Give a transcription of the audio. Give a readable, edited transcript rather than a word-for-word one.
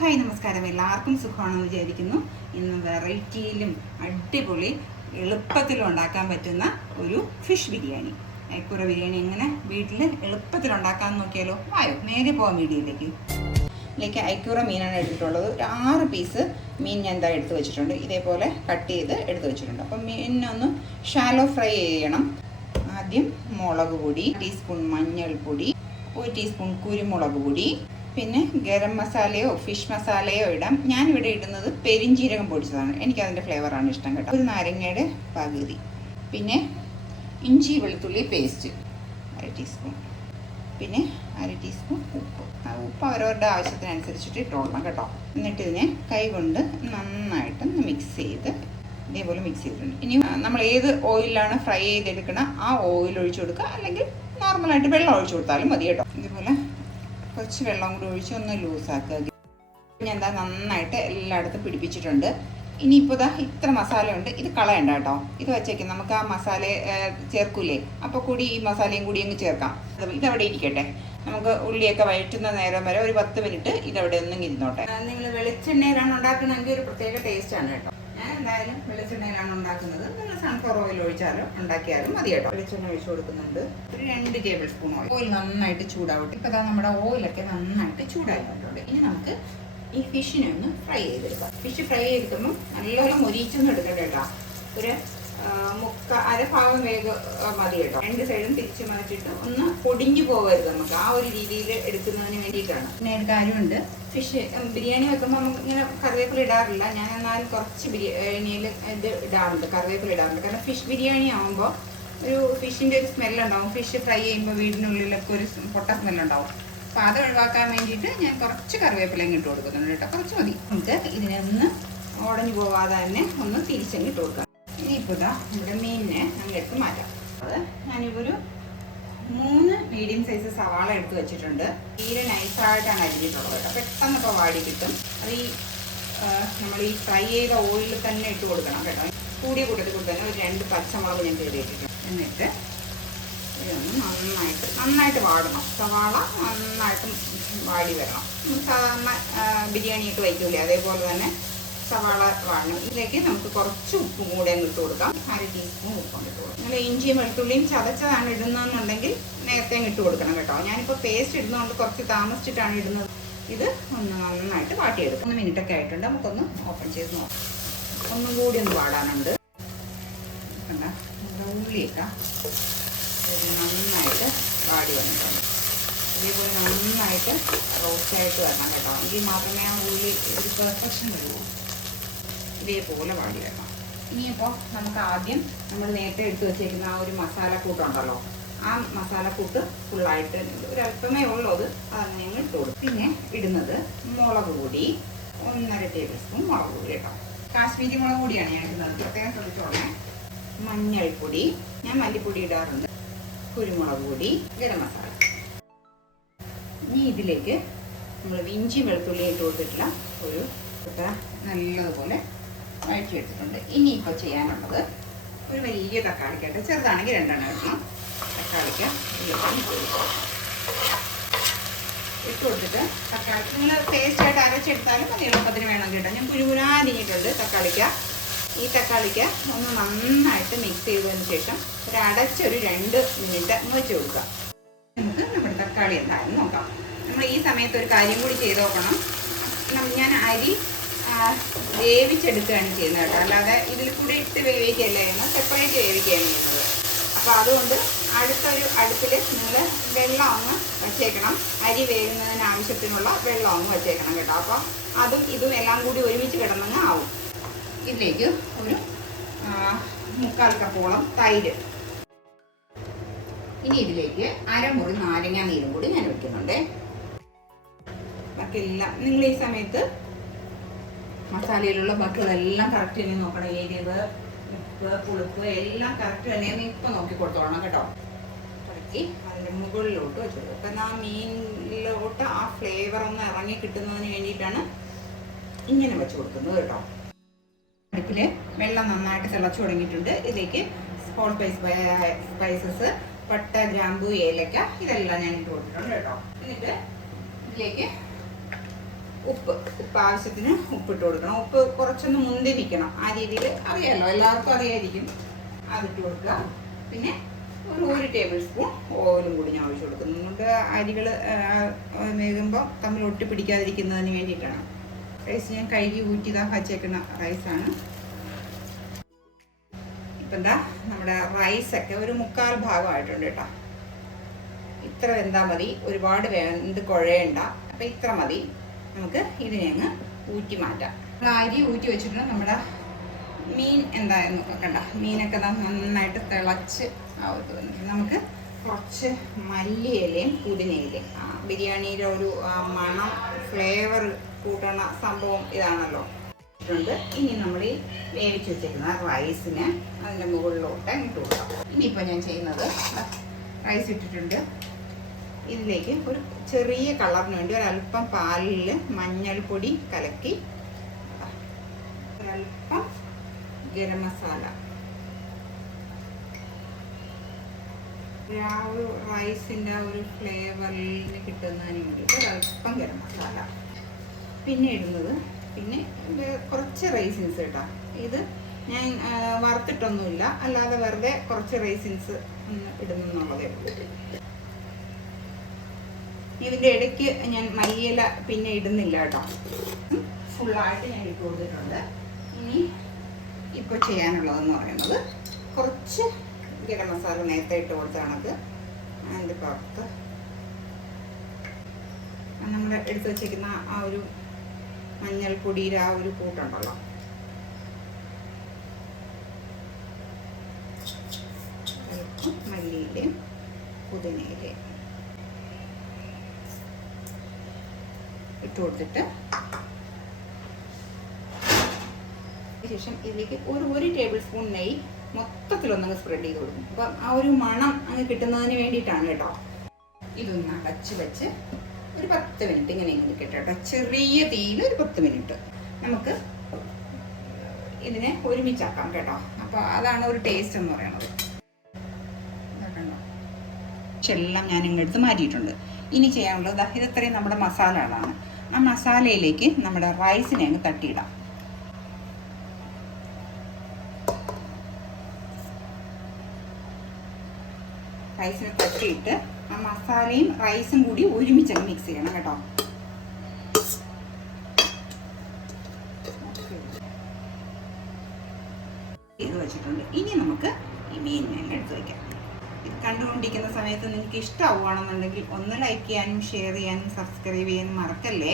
Hi നമസ്കാരം. എല്ലാവർക്കും സുഖമാണെന്ന് വിചാരിക്കുന്നു. ഇന്ന് വെറൈറ്റിയിലും അടിപൊളി എളുപ്പത്തിലും ഉണ്ടാക്കാൻ പറ്റുന്ന ഒരു ഫിഷ് ബിരിയാണി, അയക്കൂറ ബിരിയാണി എങ്ങനെ വീട്ടിൽ എളുപ്പത്തിൽ ഉണ്ടാക്കാമെന്ന് നോക്കിയാലോ. ആയോ, നേരെ പോകാം വീഡിയോയിലേക്ക്. ഇതിലേക്ക് അയക്കൂറ മീനാണ് എടുത്തിട്ടുള്ളത്. ഒരു 6 പീസ് മീൻ ഞാൻ എന്താ എടുത്ത് വെച്ചിട്ടുണ്ട്. ഇതേപോലെ കട്ട് ചെയ്ത് എടുത്ത് വെച്ചിട്ടുണ്ട്. അപ്പം മീനിനൊന്ന് ഷാലോ ഫ്രൈ ചെയ്യണം. ആദ്യം മുളക് പൊടി, ടീസ്പൂൺ മഞ്ഞൾപ്പൊടി, 1 ടീസ്പൂൺ കുരുമുളക് പൊടി, പിന്നെ ഗരം മസാലയോ ഫിഷ് മസാലയോ ഇടാം. ഞാനിവിടെ ഇടുന്നത് പെരിഞ്ജീരകം പൊടിച്ചതാണ്. എനിക്കതിൻ്റെ ഫ്ലേവറാണ് ഇഷ്ടം കേട്ടോ. ഒരു നാരങ്ങയുടെ പകുതി, പിന്നെ ഇഞ്ചി വെളുത്തുള്ളി പേസ്റ്റ് 1 ടീസ്പൂൺ, പിന്നെ 1 ടീസ്പൂൺ ഉപ്പ്. ഉപ്പ് അവരവരുടെ ആവശ്യത്തിനനുസരിച്ചിട്ട് ഇട്ടോളണം കേട്ടോ. എന്നിട്ട് ഇതിനെ കൈ കൊണ്ട് നന്നായിട്ട് മിക്സ് ചെയ്ത് ഇതേപോലെ മിക്സ് ചെയ്തിട്ടുണ്ട്. ഇനി നമ്മൾ ഏത് ഓയിലാണ് ഫ്രൈ ചെയ്തെടുക്കണം ആ ഓയിൽ ഒഴിച്ചു കൊടുക്കുക, അല്ലെങ്കിൽ നോർമലായിട്ട് വെള്ളം ഒഴിച്ചു കൊടുത്താലും മതി കേട്ടോ. ഇതുപോലെ കുറച്ച് വെള്ളം കൂടി ഒഴിച്ച് ഒന്ന് ലൂസാക്കുക. ഞാൻ എന്താ നന്നായിട്ട് എല്ലായിടത്തും പിടിപ്പിച്ചിട്ടുണ്ട്. ഇനിയിപ്പോൾ ഇതാ ഇത്ര മസാല ഉണ്ട്, ഇത് കളയണ്ട കേട്ടോ. ഇത് വെച്ചേക്കും, നമുക്ക് ആ മസാല ചേർക്കൂലേ, അപ്പോൾ കൂടി ഈ മസാലയും കൂടി അങ്ങ് ചേർക്കാം. ഇതവിടെ ഇരിക്കട്ടെ. നമുക്ക് ഉള്ളിയൊക്കെ വഴറ്റുന്ന നേരം വരെ ഒരു 10 മിനിറ്റ് ഇതവിടെ ഒന്നും ഇരുന്നോട്ടെ. നിങ്ങൾ വെളിച്ചെണ്ണയിലാണ് ഉണ്ടാക്കുന്നതെങ്കിൽ ഒരു പ്രത്യേക ടേസ്റ്റാണ് കേട്ടോ. ഞാൻ എന്തായാലും വെളിച്ചെണ്ണയിലാണ് ഉണ്ടാക്കുന്നത്. നിങ്ങൾ സൺഫ്ലവർ ഓയിൽ ഒഴിച്ചാലും ഉണ്ടാക്കിയാലും മതി കേട്ടോ. വെളിച്ചെണ്ണ ഒഴിച്ചു കൊടുക്കുന്നുണ്ട്. ഒരു 2 ടേബിൾ സ്പൂൺ ഓയിൽ. ഓയിൽ നന്നായിട്ട് ചൂടാവട്ടെ. ഇപ്പോൾ അതാ നമ്മുടെ ഓയിലൊക്കെ നന്നായിട്ട് ചൂടായി വന്നിട്ടുണ്ട്. ഇനി നമുക്ക് ഈ ഫിഷിനെ ഒന്ന് ഫ്രൈ ചെയ്തെടുക്കാം. ഫിഷ് ഫ്രൈ ചെയ്തെടുക്കുമ്പോൾ നല്ലപോലെ മൊരിച്ചൊന്നും എടുക്കണ്ട കേട്ടോ. ഒരു അര ഭാഗം വേഗം മതി കേട്ടോ. 2 സൈഡും തിരിച്ച് മറിച്ചിട്ട് ഒന്ന് പൊടിഞ്ഞു പോകരുത്. നമുക്ക് ആ ഒരു രീതിയിൽ എടുക്കുന്നതിന് വേണ്ടിയിട്ടാണ്. പിന്നെ ഒരു കാര്യമുണ്ട്, ഫിഷ് ബിരിയാണി വെക്കുമ്പോൾ നമുക്ക് ഇങ്ങനെ കറിവേപ്പില ഇടാറില്ല. ഞാൻ എന്നാലും കുറച്ച് ബിരിയാണിയിൽ ഇത് ഇടാറുണ്ട്, കറിവേപ്പില ഇടാറുണ്ട്. കാരണം ഫിഷ് ബിരിയാണി ആകുമ്പോൾ ഒരു ഫിഷിൻ്റെ ഒരു സ്മെല്ലുണ്ടാവും. ഫിഷ് ഫ്രൈ ചെയ്യുമ്പോൾ വീടിനുള്ളിലൊക്കെ ഒരു പൊട്ട സ്മെല്ലുണ്ടാവും. അപ്പോൾ അത് ഒഴിവാക്കാൻ വേണ്ടിയിട്ട് ഞാൻ കുറച്ച് കറിവേപ്പിലയും ഇട്ട് കൊടുക്കുന്നുണ്ട് കേട്ടോ. കുറച്ച് മതി. നമുക്ക് ഇതിനെ ഒന്ന് ഉടഞ്ഞു പോകാതെ തന്നെ ഒന്ന് തിരിച്ചങ്ങ് ഇട്ട് കൊടുക്കാം. ഇനിയിപ്പോൾ ഇതാ നമ്മുടെ മീനിനെ അങ്ങെടുത്ത് മാറ്റാം. അത് ഞാനിപ്പോൾ ഒരു 3 മീഡിയം സൈസ് സവാള എടുത്ത് വെച്ചിട്ടുണ്ട്. തീരെ നൈസായിട്ടാണ് അരിഞ്ഞിട്ടുള്ളത് കേട്ടോ. പെട്ടെന്ന് ഇപ്പോൾ വാടി കിട്ടും. അത് ഈ നമ്മൾ ഈ ഫ്രൈ ചെയ്ത ഓയിലിൽ തന്നെ ഇട്ട് കൊടുക്കണം കേട്ടോ. കൂടിയ കൂട്ടത്തിൽ തന്നെ ഒരു 2 പച്ചമുളക് ഞാൻ കയറിയിട്ടിട്ടുണ്ട്. എന്നിട്ട് ഇതൊന്ന് നന്നായിട്ട് വാടണം. സവാള നന്നായിട്ട് വാടി വരണം. സാധാരണ ബിരിയാണിയൊക്കെ വയ്ക്കൂലേ, അതേപോലെ തന്നെ സവാള വാടണം. ഇതിലേക്ക് നമുക്ക് കുറച്ച് ഉപ്പും കൂടെ അങ്ങ് ഇട്ട് കൊടുക്കാം. 1/2 ടീസ്പൂൺ ഉപ്പും ഇട്ട് കൊടുക്കാം. നിങ്ങൾ ഇഞ്ചിയും വെളുത്തുള്ളിയും ചതച്ചതാണ് ഇടുന്നതെന്നുണ്ടെങ്കിൽ നേരത്തെ ഇട്ട് കൊടുക്കണം കേട്ടോ. ഞാനിപ്പോൾ പേസ്റ്റ് ഇടുന്നതുകൊണ്ട് കുറച്ച് താമസിച്ചിട്ടാണ് ഇടുന്നത്. ഇത് ഒന്ന് നന്നായിട്ട് വാട്ടിയെടുക്കും. 1 മിനിറ്റൊക്കെ ആയിട്ടുണ്ട്. നമുക്കൊന്ന് ഓപ്പൺ ചെയ്ത് നോക്കാം. ഒന്നും കൂടി ഒന്ന് വാടാനുണ്ട്. കണ്ടാ ഉള്ളിയൊക്കെ നന്നായിട്ട് വാടി വന്നിട്ടുണ്ട്. ഇതേപോലെ നന്നായിട്ട് റോസ്റ്റായിട്ട് വരണം കേട്ടോ. എങ്കിൽ മാത്രമേ ആ ഉള്ളി ഒരു പെർഫെക്ഷൻ വരുള്ളൂ. ഇതേപോലെ വാടി വരണം. ഇനിയിപ്പോൾ നമുക്ക് ആദ്യം നമ്മൾ നേരത്തെ എടുത്തു വെച്ചേക്കുന്ന ആ ഒരു മസാലക്കൂട്ടുണ്ടല്ലോ, ആ മസാലക്കൂട്ട് ഫുള്ളായിട്ട് ഒരല്പമേ ഉള്ളൂ, അത് ഞങ്ങൾ ഇട്ട് കൊടുക്കും. പിന്നെ ഇടുന്നത് മുളക് പൊടി 1.5 ടേബിൾ സ്പൂൺ മുളക് പൊടി കേട്ടോ. കാശ്മീരി മുളക് പൊടിയാണ് ഞാൻ ഇടുന്നത്, പ്രത്യേകം ശ്രദ്ധിച്ചോളേ. മഞ്ഞൾപ്പൊടി, ഞാൻ മല്ലിപ്പൊടി ഇടാറുണ്ട്. കുരുമുളക് പൊടി, ഗരം മസാല. ഇനി ഇതിലേക്ക് നമ്മൾ ഇഞ്ചി വെളുത്തുള്ളി ഇട്ട് കൊടുത്തിട്ടുള്ള ഒരു നല്ലതുപോലെ വഴറ്റിയെടുത്തിട്ടുണ്ട്. ഇനിയിപ്പോൾ ചെയ്യാനുള്ളത് ഒരു വലിയ തക്കാളിക്കായിട്ട്, ചെറുതാണെങ്കിൽ 2 എണ്ണം എടുക്കണം. തക്കാളിക്ക് ഇട്ട് കൊടുത്തിട്ട് തക്കാളി നിങ്ങൾ പേസ്റ്റായിട്ട് അരച്ചെടുത്താലും അത് എളുപ്പത്തിന് വേണം കേട്ടോ. ഞാൻ കുരുകുരാനിഞ്ഞിട്ടുണ്ട് തക്കാളിക്ക. ഈ തക്കാളിക്ക് ഒന്ന് നന്നായിട്ട് മിക്സ് ചെയ്തതിന് ശേഷം അടച്ചൊരു 2 മിനിറ്റ് വെച്ച് കൊടുക്കുക. നമുക്ക് നമ്മുടെ തക്കാളി എന്തായാലും നോക്കാം. നമ്മൾ ഈ സമയത്ത് ഒരു കാര്യം കൂടി ചെയ്ത് നോക്കണം. ഞാൻ അരി വേവിച്ചെടുക്കുകയാണ് ചെയ്യുന്നത് കേട്ടോ. അല്ലാതെ ഇതിൽ കൂടെ ഇട്ട് വേവിക്കുകയല്ല ചെയ്യുന്നത്, സെപ്പറേറ്റ് വേവിക്കുകയാണ് ചെയ്യുന്നത്. അപ്പോൾ അതുകൊണ്ട് അടുപ്പിൽ നിങ്ങൾ വെള്ളം ഒന്ന് വച്ചേക്കണം. അരി വേകുന്നതിന് ആവശ്യത്തിനുള്ള വെള്ളം ഒന്ന് വച്ചേക്കണം കേട്ടോ. അപ്പോൾ അതും ഇതും എല്ലാം കൂടി ഒരുമിച്ച് കിടന്നങ്ങ് ആവും. ഇതിലേക്ക് ഒരു 3/4 കപ്പോളം തൈര്. ഇനി ഇതിലേക്ക് അരമുറി നാരങ്ങ നീരും കൂടി ഞാൻ വെക്കുന്നുണ്ട്. ബാക്കിയെല്ലാം നിങ്ങൾ ഈ സമയത്ത് മസാലയിലുള്ള ബാക്കികളെല്ലാം കറക്റ്റ് തന്നെ നോക്കണം. എരിവ്, ഉപ്പ്, പുളിപ്പ് എല്ലാം കറക്റ്റ് തന്നെയാണ് ഇപ്പം നോക്കി കൊടുത്തോളണം കേട്ടോ. ഇറക്കി അതിൻ്റെ മുകളിലോട്ട് വെച്ചു കൊടുക്കും. അപ്പം ആ മീനിലോട്ട് ആ ഫ്ലേവർ ഒന്ന് ഇറങ്ങി കിട്ടുന്നതിന് വേണ്ടിയിട്ടാണ് ഇങ്ങനെ വെച്ച് കൊടുക്കുന്നത് കേട്ടോ. അടുപ്പിൽ വെള്ളം നന്നായിട്ട് തിളച്ചു തുടങ്ങിയിട്ടുണ്ട്. ഇതിലേക്ക് ഹോൾ സ്പൈസസ്, പട്ട, ഗ്രാമ്പു, ഏലക്ക ഇതെല്ലാം ഞാൻ ഇട്ട് കൊടുത്തിട്ടുണ്ട് കേട്ടോ. എന്നിട്ട് ഇതിലേക്ക് ഉപ്പ് ആവശ്യത്തിന് ഉപ്പിട്ട് കൊടുക്കണം. ഉപ്പ് കുറച്ചൊന്ന് മുന്തി നിൽക്കണം. ആ രീതിയിൽ അറിയാമല്ലോ, എല്ലാവർക്കും അറിയായിരിക്കും. അതിട്ട് കൊടുക്കുക. പിന്നെ ഒരു ടേബിൾ സ്പൂൺ ഓയിലും കൂടി ഞാൻ ഒഴിച്ചു കൊടുക്കുന്നുണ്ട്. അരികൾ വേകുമ്പോൾ തമ്മിൽ ഒട്ടിപ്പിടിക്കാതിരിക്കുന്നതിന് വേണ്ടിയിട്ടാണ്. റൈസ് ഞാൻ കഴുകി ഊറ്റിതാ വച്ചേക്കുന്ന റൈസാണ്. ഇപ്പം എന്താ നമ്മുടെ റൈസൊക്കെ ഒരു 1/4 ഭാഗമായിട്ടുണ്ട് കേട്ടോ. ഇത്ര വെന്താൽ മതി, ഒരുപാട് വെന്ത് കുഴയണ്ട. അപ്പം ഇത്ര മതി. നമുക്ക് ഇതിനെ അങ്ങ് ഊറ്റി മാറ്റാം. അരി ഊറ്റി വെച്ചിട്ടുണ്ട്. നമ്മുടെ മീൻ എന്തായെന്ന് കണ്ട, മീനൊക്കെ നന്നായിട്ട് തിളച്ച് വന്നിട്ടുണ്ട്. നമുക്ക് കുറച്ച് മല്ലിയിലയും പുതിനയിലയും, ബിരിയാണിയുടെ ഒരു മണം ഫ്ലേവർ കൂട്ടണ സംഭവം ഇതാണല്ലോ ഇട്ടുണ്ട്. ഇനി നമ്മൾ ഈ വേവിച്ച് വെച്ചിരിക്കുന്ന റൈസിന് അതിൻ്റെ മുകളിലോട്ട് ഇട്ട് കൊടുക്കാം. ഇനിയിപ്പോൾ ഞാൻ ചെയ്യുന്നത്, റൈസ് ഇട്ടിട്ടുണ്ട്. ഇതിലേക്ക് ഒരു ചെറിയ കളറിന് വേണ്ടി ഒരല്പം പാലിൽ മഞ്ഞൾപ്പൊടി കലക്കി, ഒരല്പം ഗരം മസാല, ആ ഒരു റൈസിൻ്റെ ഒരു ഫ്ലേവറിൽ കിട്ടുന്നതിന് വേണ്ടിയിട്ട് ഒരല്പം ഗരം മസാല. പിന്നെ ഇടുന്നത് കുറച്ച് റൈസിൻസ് കേട്ടോ. ഇത് ഞാൻ വറുത്തിട്ടൊന്നുമില്ല, അല്ലാതെ വെറുതെ കുറച്ച് റൈസിൻസ് ഇടുന്നുള്ളതേ ഉള്ളൂ. ഇതിൻ്റെ ഇടയ്ക്ക് ഞാൻ മല്ലിയില പിന്നെ ഇടുന്നില്ല കേട്ടോ. ഫുള്ളായിട്ട് ഞാൻ ഇട്ട് കൊടുത്തിട്ടുണ്ട്. ഇനി ഇപ്പോൾ ചെയ്യാനുള്ളതെന്ന് പറയുന്നത്, കുറച്ച് ഗരം മസാല നേരത്തെ ഇട്ട് കൊടുത്ത കണക്ക് അതിൻ്റെ പുറത്ത് നമ്മൾ എടുത്ത് വെച്ചിരിക്കുന്ന ആ ഒരു മഞ്ഞൾപ്പൊടിയുടെ ആ ഒരു കൂട്ടുണ്ടല്ലോ, മല്ലിയിലയും പുതിനയിലയും ഇട്ട് കൊടുത്തിട്ട്, ശേഷം ഇതിലേക്ക് ഒരു ടേബിൾ സ്പൂൺ നെയ്യ് മൊത്തത്തിലൊന്നങ്ങ് സ്പ്രെഡ് ചെയ്ത് കൊടുക്കും. അപ്പം ആ ഒരു മണം അങ്ങ് കിട്ടുന്നതിന് വേണ്ടിയിട്ടാണ് കേട്ടോ. ഇതൊന്ന് അടച്ച് വെച്ച് ഒരു 10 മിനിറ്റ് ഇങ്ങനെ ഇരിക്കട്ടെ കേട്ടോ. ചെറിയ തീയിൽ ഒരു 10 മിനിറ്റ് നമുക്ക് ഇതിനെ ഒരുമിച്ചാക്കാം കേട്ടോ. അപ്പോൾ അതാണ് ഒരു ടേസ്റ്റ് എന്ന് പറയുന്നത്. എല്ലാം ഞാൻ ഇങ്ങെടുത്ത് മാറ്റിയിട്ടുണ്ട്. ഇനി ചെയ്യാനുള്ളത് ഇതത്രയും നമ്മുടെ മസാലകളാണ്. ആ മസാലയിലേക്ക് നമ്മുടെ റൈസിനെ അങ്ങ് തട്ടിയിടാം. റൈസിനെ തട്ടിയിട്ട് ആ മസാലയും റൈസും കൂടി ഒരുമിച്ച് മിക്സ് ചെയ്യണം കേട്ടോ. ഇത് വെച്ചിട്ടുണ്ട്. ഇനി നമുക്ക് ഈ മീനിനെ എടുത്ത് വയ്ക്കാം. ഇത് കണ്ടുകൊണ്ടിരിക്കുന്ന സമയത്ത് നിങ്ങൾക്ക് ഇഷ്ടമാവുകയാണെന്നുണ്ടെങ്കിൽ ഒന്ന് ലൈക്ക് ചെയ്യാനും ഷെയർ ചെയ്യാനും സബ്സ്ക്രൈബ് ചെയ്യാനും മറക്കല്ലേ.